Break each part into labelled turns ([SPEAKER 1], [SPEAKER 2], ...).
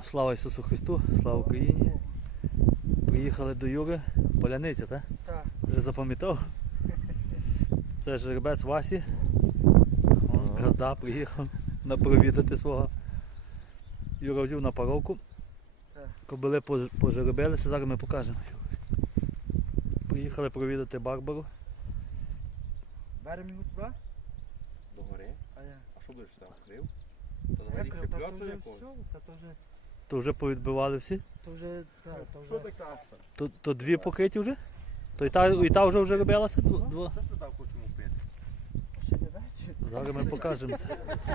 [SPEAKER 1] Слава Ісусу Христу, слава Україні. Приїхали до Юри. Поляниця, так?
[SPEAKER 2] Так.
[SPEAKER 1] Вже запам'ятав? Це жеребець Васі. Газда приїхав провідати свого. Юра взяв на паровку. Кобили пожеребилися, зараз ми покажемо. Приїхали провідати Барбару.
[SPEAKER 2] Беремо його туди?
[SPEAKER 3] До гори?
[SPEAKER 2] А я?
[SPEAKER 3] А що будеш там? Крив? Та на рік щеплятися якогось?
[SPEAKER 1] То вже повідбивали всі?
[SPEAKER 2] То вже, так, то
[SPEAKER 3] Що
[SPEAKER 2] вже.
[SPEAKER 3] ти кажеш?
[SPEAKER 1] То дві покриті вже? То і та вже робилася? Дво.
[SPEAKER 3] Що ж ти там хочемо пити?
[SPEAKER 2] Ще не вечір.
[SPEAKER 1] Зараз ми покажемо це.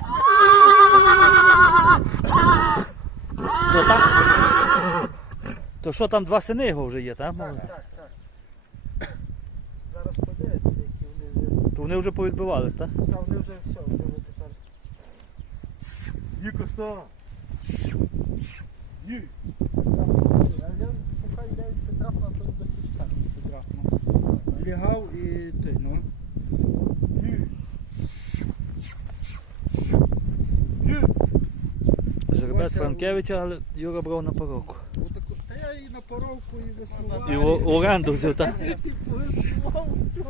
[SPEAKER 1] То що там два сини його вже є, так?
[SPEAKER 2] Так, так, так. Зараз подивиться, які вони вже.
[SPEAKER 1] То вони вже повідбивались, так?
[SPEAKER 2] Та вони вже все, вони вже тепер.
[SPEAKER 3] Ніко, що? Ні.
[SPEAKER 2] А я шукаю, де він се драпнув, а то до січка він се драпнув. Лягав і той, ну.
[SPEAKER 3] Ні. Ні.
[SPEAKER 1] Жеребець
[SPEAKER 2] Вася-
[SPEAKER 1] Франкевича, але Юра брав на паровку.
[SPEAKER 2] Отаку. Та я і на поровку, і веслував.
[SPEAKER 1] І оренду взяв, так?
[SPEAKER 2] Веслував.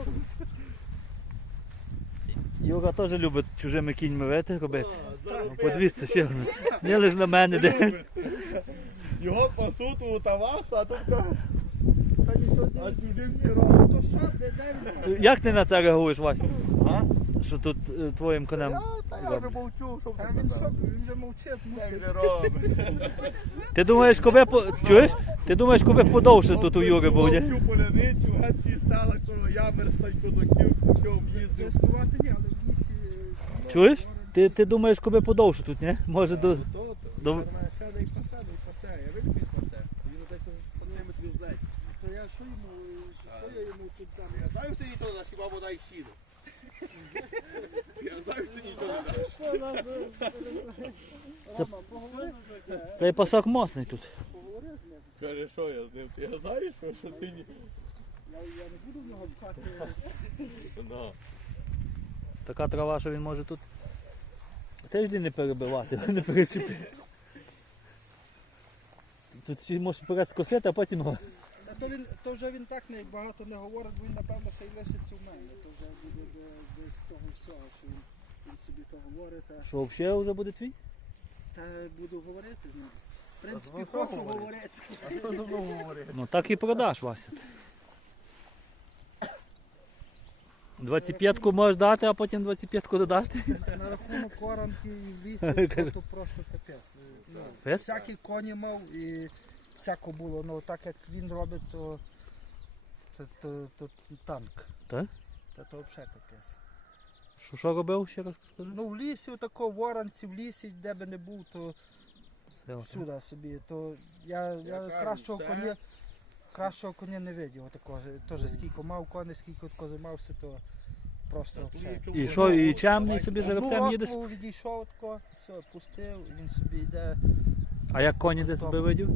[SPEAKER 1] Юра теж любить чужими кіньми вити робити. Подивіться ще. Не лиш на мене дивиться.
[SPEAKER 3] Його пасуть у таваху, а тут кажуть,
[SPEAKER 2] Та нічого
[SPEAKER 3] а
[SPEAKER 2] не
[SPEAKER 3] сюди всі роблять.
[SPEAKER 2] То що, де він?
[SPEAKER 1] Як ти на це реагуєш, Вася?
[SPEAKER 3] А?
[SPEAKER 1] Що тут твоїм конем?
[SPEAKER 3] Я вже
[SPEAKER 1] роблять?
[SPEAKER 3] мовчу, що
[SPEAKER 2] Та він що, він вже мовчить,
[SPEAKER 3] Як
[SPEAKER 2] мусить.
[SPEAKER 3] же робить?
[SPEAKER 1] Ти думаєш, чуєш? Ти думаєш, коби подовше тут у Юри був, ні?
[SPEAKER 3] Цю поляницю, геть ці села, коло ямер, стать козаків, що об'їздив.
[SPEAKER 2] Веслувати ні, але в лісі.
[SPEAKER 1] Чуєш? Ти думаєш, коби подовше тут, ні? Може до...
[SPEAKER 3] До... Він мене ще не пасе, не пасе. Я вийду під пасе. Він десь сантиметрів злеть.
[SPEAKER 2] То я що йому тут дам?
[SPEAKER 3] Я знаю, що ти нічого не даш, хіба вода і сіно. Я знаю, що ти нічого не даш.
[SPEAKER 2] Рома, поговори з ним.
[SPEAKER 1] Цей пасок мосний тут.
[SPEAKER 2] Поговори з ним.
[SPEAKER 3] Каже, що я з ним? Я знаю, що ти ні.
[SPEAKER 2] Я не буду в нього пхати.
[SPEAKER 3] Да.
[SPEAKER 1] Така трава, що він може тут тиждень не перебивати, не перечіпити. Тут ще може перед скосити, а потім його.
[SPEAKER 2] То вже він так не багато не говорить, бо він напевно ще й лишиться в мене. То вже буде без того всього, що він собі то говорить.
[SPEAKER 1] Що взагалі вже буде твій?
[SPEAKER 2] Та буду говорити з ним. В принципі, хочу говорити.
[SPEAKER 1] Ну так і продаш, Вася. 25-ку можеш дати, а потім 25-ку додаш.
[SPEAKER 2] На рахунок коранки і в лісі, то просто капець. Ну,
[SPEAKER 1] Капець?
[SPEAKER 2] всякі коні мав і всяко було. Ну так як він робить, то танк.
[SPEAKER 1] Так?
[SPEAKER 2] Та то взагалі капець.
[SPEAKER 1] Що робив, ще раз скажи?
[SPEAKER 2] Ну в лісі, отако, в оранці, в лісі, де би не був, то
[SPEAKER 1] Все,
[SPEAKER 2] всюди собі. То я
[SPEAKER 3] кажу,
[SPEAKER 2] кращого коня не видів. Отакого. Теж скільки мав коней, скільки тако займався, то просто взагалі.
[SPEAKER 1] І що, і чемний собі жеребцем їдеш?
[SPEAKER 2] Ну, відійшов тако, все, пустив, він собі йде.
[SPEAKER 1] А як коні десь би видів?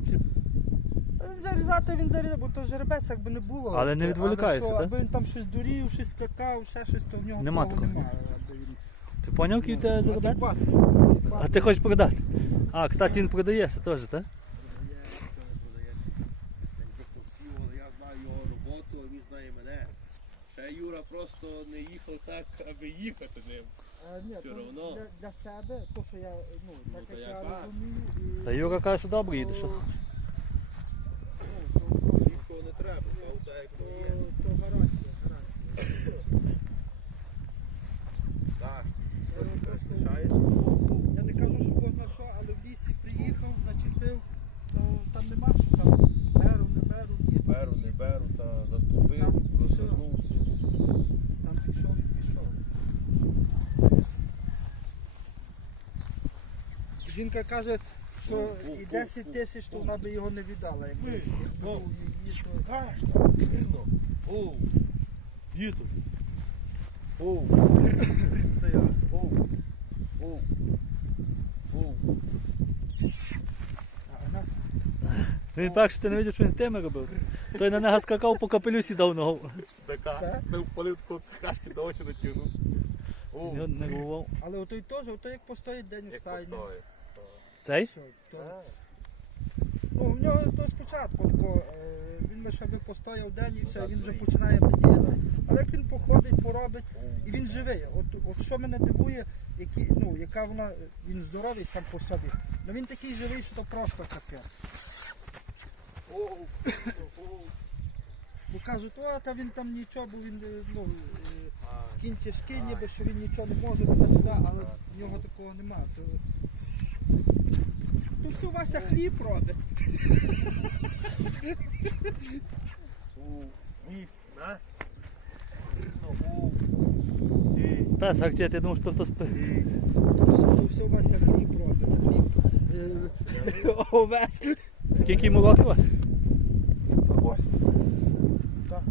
[SPEAKER 2] Він зарізати, бо то жеребець якби не було.
[SPEAKER 1] Але не відволікається, так?
[SPEAKER 2] Аби він там щось дурів, щось скакав, ще щось, то в нього
[SPEAKER 1] Нема
[SPEAKER 2] такого
[SPEAKER 1] такого.
[SPEAKER 2] немає. Аби він...
[SPEAKER 1] Ти поняв, який в тебе жеребець?
[SPEAKER 2] Адекватний.
[SPEAKER 1] А ти хочеш продати? А, кстати, він продається теж, так?
[SPEAKER 3] Я знаю його роботу, а він знає мене. Ще Юра просто не їхав так, аби їхати ним.
[SPEAKER 2] Ні,
[SPEAKER 3] Все
[SPEAKER 2] то
[SPEAKER 3] равно.
[SPEAKER 2] для себе, то що я, так
[SPEAKER 3] то
[SPEAKER 2] як
[SPEAKER 3] я
[SPEAKER 2] я
[SPEAKER 3] бачу.
[SPEAKER 2] розумію.
[SPEAKER 1] Та Юра каже, що добре їде, що.
[SPEAKER 3] Нічого не треба, то так як то є.
[SPEAKER 2] То гарантія, гарантія.
[SPEAKER 3] Так, що ти красишаєш?
[SPEAKER 2] Я не кажу, що кожна що, але в лісі приїхав, зачепив, то там нема що там беру, не беру, ні.
[SPEAKER 3] Беру, не беру, та заступив,
[SPEAKER 2] Там
[SPEAKER 3] розвернувся.
[SPEAKER 2] Там пішов і пішов. Жінка каже, що і 10 тисяч, то вона би його не віддала. Якби був її, то...
[SPEAKER 3] Вірно. Оу. Діто. Оу. Стояти. Оу. Оу. Оу.
[SPEAKER 1] Він так, що ти не бачив, що він з тими робив. Той на нього скакав, по капелюсі дав ногу.
[SPEAKER 3] Така. Не впалив такого кашки до очі натягнув. Оу.
[SPEAKER 1] Його не рвав.
[SPEAKER 2] Але отой теж, ото як постоїть день у
[SPEAKER 3] Як
[SPEAKER 2] стайні.
[SPEAKER 3] постоїть.
[SPEAKER 1] Цей?
[SPEAKER 2] Все, то...
[SPEAKER 3] Так.
[SPEAKER 2] Ну, в нього то спочатку, тако, він лише би постояв день і все, він вже починає тоді. Але як він походить, поробить, і він живий. От що мене дивує, яка вона, він здоровий сам по собі. Ну він такий живий, що то просто капець. Бо кажуть, та він там нічого, бо він кінь тяжкий, ніби що він нічого не може туди-сюди, але в нього такого немає. Тут все Вася хліб робить.
[SPEAKER 1] Пес, а я думав, що хто спить.
[SPEAKER 2] Тут все Вася хліб робить. Овес.
[SPEAKER 1] Скільки йому років? Вась?
[SPEAKER 3] 8. Так.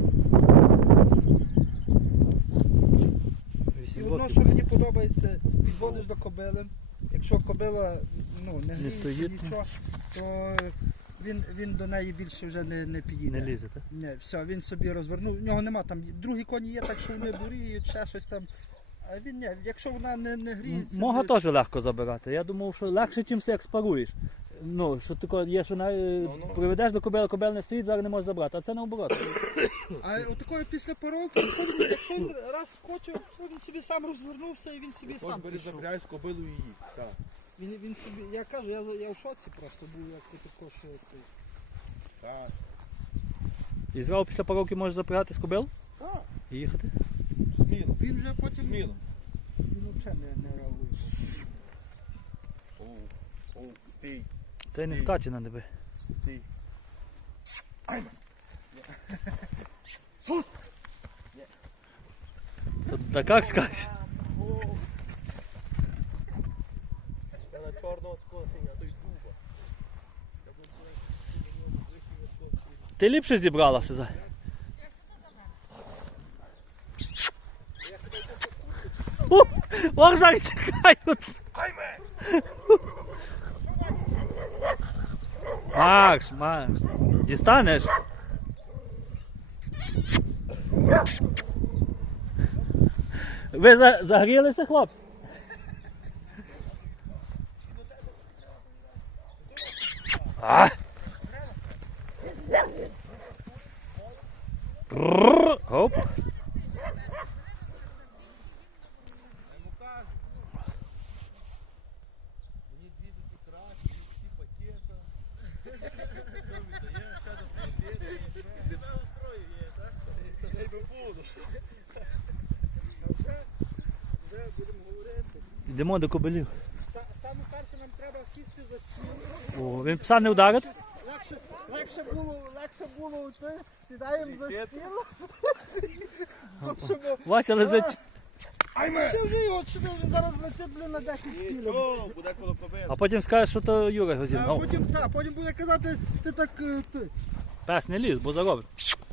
[SPEAKER 2] І
[SPEAKER 1] 8
[SPEAKER 2] одно,
[SPEAKER 1] років.
[SPEAKER 2] що мені подобається, підводиш до кобили. Якщо кобила не гріє,
[SPEAKER 1] стоїть,
[SPEAKER 2] нічого, то він до неї більше вже не підійде.
[SPEAKER 1] Не лізе, так?
[SPEAKER 2] Не, все, він собі розвернув. В нього нема там. Другі коні є, так що вони буріють, ще щось там. А він ні, якщо вона не гріється.
[SPEAKER 1] Мого теж легко забирати. Я думав, що легше, чим як спаруєш. Ну, що таке є, що приведеш до кобили, кобила не стоїть, зараз не можеш забрати, а це наоборот.
[SPEAKER 2] А отакою після поровки, якщо він раз скочив, він собі сам розвернувся і він собі сам
[SPEAKER 3] Бери
[SPEAKER 2] пішов.
[SPEAKER 3] забирай з кобилу і їдь. Так.
[SPEAKER 2] Він собі, я кажу, я в шоці просто був, як ти також.
[SPEAKER 3] Так.
[SPEAKER 1] І зразу після поровки можеш запрягати з кобил
[SPEAKER 2] Так,
[SPEAKER 1] і їхати.
[SPEAKER 3] Сміло.
[SPEAKER 2] він вже потім
[SPEAKER 3] Сміло.
[SPEAKER 2] він взагалі не реагує.
[SPEAKER 3] Стій.
[SPEAKER 1] Це не скаче на тебе.
[SPEAKER 3] Стій.
[SPEAKER 1] То так як скаче?
[SPEAKER 3] Я на чорного такого синя, а то й дуба.
[SPEAKER 1] Ти ліпше зібралася за. Ох, зараз тікають. Макс, дістанеш? Ви загрілися, хлопці? А? Оп.
[SPEAKER 3] Мені дві такі кращі, всі пакета. Що віддає, ще до пакета. Тебе устрою є, так? Та й би буду.
[SPEAKER 2] Вже будемо говорити.
[SPEAKER 1] Йдемо до кобилів.
[SPEAKER 2] Саме перше нам треба сісти за стіл.
[SPEAKER 1] О, він пса не вдарить?
[SPEAKER 2] Легше було ти, сідаємо за стіл.
[SPEAKER 1] Вася, але вже
[SPEAKER 2] Ще вже його чудив, він зараз летить, на 10 кілів.
[SPEAKER 3] Нічого, буде коло кобили.
[SPEAKER 1] а потім скажеш, що то Юра його
[SPEAKER 2] А
[SPEAKER 1] зігнав.
[SPEAKER 2] потім буде казати, ти так, ти.
[SPEAKER 1] Пес не ліз, бо заробить.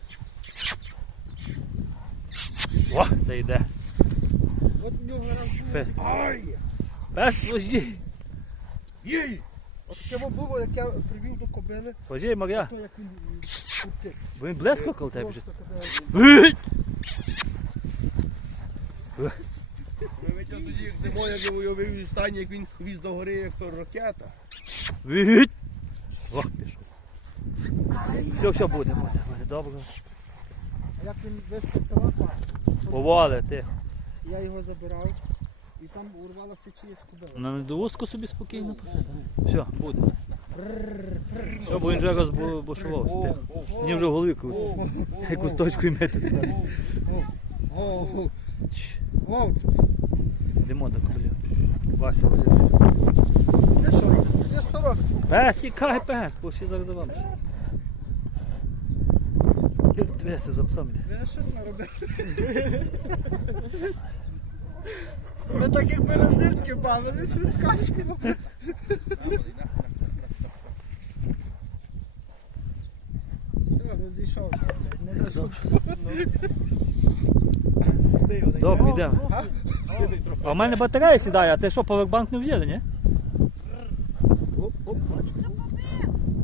[SPEAKER 1] О, це йде.
[SPEAKER 2] От в нього раз було.
[SPEAKER 1] Фест.
[SPEAKER 3] Ай!
[SPEAKER 1] Пес, служі.
[SPEAKER 3] Їй!
[SPEAKER 2] От таке було, як я привів до кобили,
[SPEAKER 1] Служі, Мар'я.
[SPEAKER 2] то як він утік.
[SPEAKER 1] Бо він близько коло тебе.
[SPEAKER 2] Просто коли-
[SPEAKER 1] Гить!
[SPEAKER 3] Ми виділи тоді, як зимою, як я уявив із стані, як він хвіст до гори, як то ракета.
[SPEAKER 1] Гить! Ох, пішов. Все буде добре.
[SPEAKER 2] А як він вийшов з села,
[SPEAKER 1] Повали, ти.
[SPEAKER 2] я його забирав, і там урвалася чиїсь кобила.
[SPEAKER 1] На недоустку собі спокійно посидить. Все, буде. Все, бо він вже розбушувався. Мені вже голові крутить. Як усточкою метити.
[SPEAKER 2] Вовк,
[SPEAKER 1] Йдемо до кобилів. Вася.
[SPEAKER 2] ти що робиш?
[SPEAKER 1] Пес, тікай, пес, бо всі зараз завалиш. Твеся за псом йде.
[SPEAKER 2] Ви щось наробили. Ми так як березинки бавилися з качками. Все, розійшовся. Не дійшов.
[SPEAKER 1] Добре, йдемо. А в мене батарея сідає, а ти що, повербанк не взяли, ні?